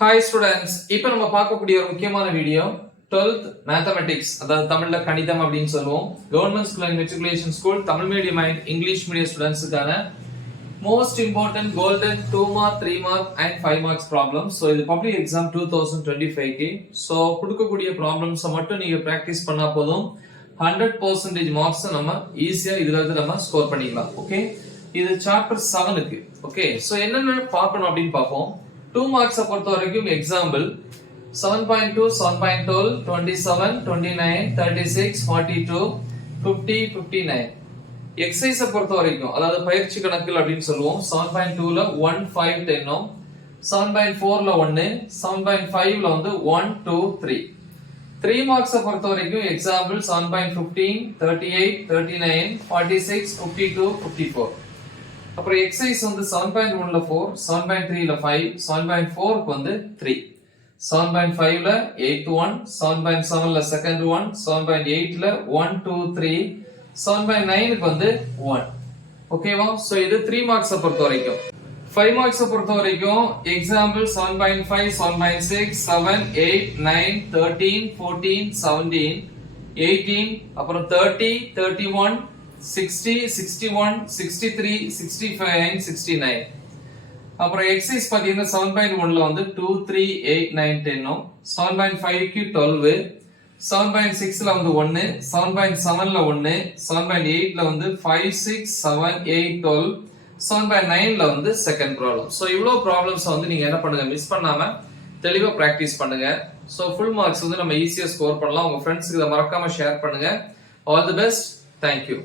Hi students, இப்போ நம்ம பார்க்கக்கூடிய ஒரு முக்கியமான வீடியோ 12th மேத்தமெட்டிக்ஸ், அதாவது தமிழ்ல கணிதம் அப்படின்னு சொல்லுவோம். Government school and matriculation school, Tamil medium and English medium ஸ்டூடெண்ட்ஸுக்கான most important golden 2 mark 3 mark and 5 marks problem. So இது பப்ளிக் எக்ஸாம் 2025க்கு. ஸோ கொடுக்கக்கூடிய ப்ராப்ளம்ஸை மட்டும் நீங்க ப்ராக்டிஸ் பண்ணா போதும், 100% மார்க்ஸ் நம்ம ஈஸியா இதுல இருந்து நம்ம ஸ்கோர் பண்ணிக்கலாம். ஓகே, இது சாப்டர் 7க்கு. ஓகே, ஸோ என்னென்ன பார்க்கணும் அப்படின்னு பார்ப்போம். 2 மார்க்ஸ் பொறுத்த வரைக்கும் எக்ஸாம்பிள் 7.2, 7.12, 27, 29, 36, 42, 50, 59. எக்ஸசைஸ் பொறுத்த வரைக்கும், அதாவது பயிற்சி கணக்குகள் அப்படின்னு சொல்லுவோம். 7.2ல 1, 5, 10, 7.4ல 1, 7.5ல வந்து 1, 2, 3. 3 மார்க்ஸ் பொறுத்த வரைக்கும் எக்ஸாம்பிள் 7.15, 38, 39, 46, 52, 54. அப்புறம் எக்ஸசைஸ் வந்து 7.1ல 4, 7.3ல 5, 7.4க்கு வந்து 3, 7.5ல 8th one, 7.7ல second one, 7.8ல 1, 2, 3, 7.9க்கு வந்து 1. ஓகேவா? சோ இது 3 மார்க்ஸ் பொறுத்த வரைக்கும். 5 மார்க்ஸ் பொறுத்த வரைக்கும் எக்ஸாம்பிள் 7.5, 7.6, 7, 8, 9, 13, 14, 17, 18, அப்புறம் 30, 31, 60, 61, 63, 65, 69. அப்புறம் எக்ஸசைஸ் பாத்தீங்கன்னா 7.1ல வந்து 2, 3, 8, 9, 10, 7.5க்கு 12, 7.6ல வந்து 1, 7.7ல 1, 7.8ல வந்து 5, 6, 7, 8, 12, 7.9ல வந்து செகண்ட் ப்ராப்ளம். சோ இவ்வளவு ப்ராப்ளம்ஸ் வந்து நீங்க என்ன பண்ணுங்க, மிஸ் பண்ணாம தெளிவா பிராக்டிஸ் பண்ணுங்க. சோ ஃபுல் மார்க்ஸ் வந்து நம்ம ஈஸியா ஸ்கோர் பண்ணலாம். உங்க ஃப்ரெண்ட்ஸ்க்கு இதை மறக்காம ஷேர் பண்ணுங்க. All the best. Thank you.